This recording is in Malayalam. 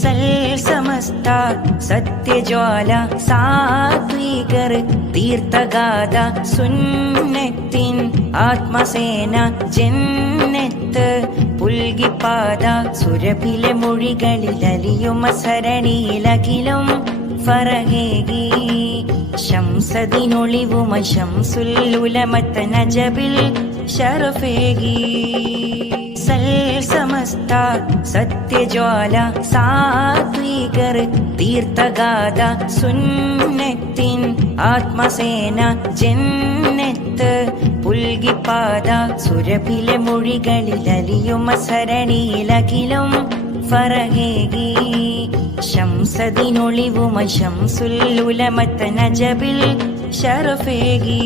സൽസമസ്ത സത്യജ്വാല സാത്വികർ തീർത്ഥഗാഥ സുന്നത്തിൻ ആത്മസേന ജന്നത്ത് പുൽകിപ്പാത സുരഭിലെ മൊഴികളിൽ അലിയുമ സരണിയിലകിലും ഫറഹേകി ശംസദിനൊളിവുമ ശംസുല്ലുലമത്ത നജബിൽ ഷറഫേകി സൽസമസ്ത സത്യജ്വാല സാത്വികർ തീർത്ഥഗാഥ സുന്നത്തിൻ ആത്മസേന ജന്നത്ത് പുൽകിപ്പാത സുരഭിലെ മൊഴികളിൽ അലിയുമ സരണിയിലകിലും ഫറഹേകി ശംസദിനൊളിവുമ ശംസുല്ലുലമത്ത നജബിൽ ഷറഫേകി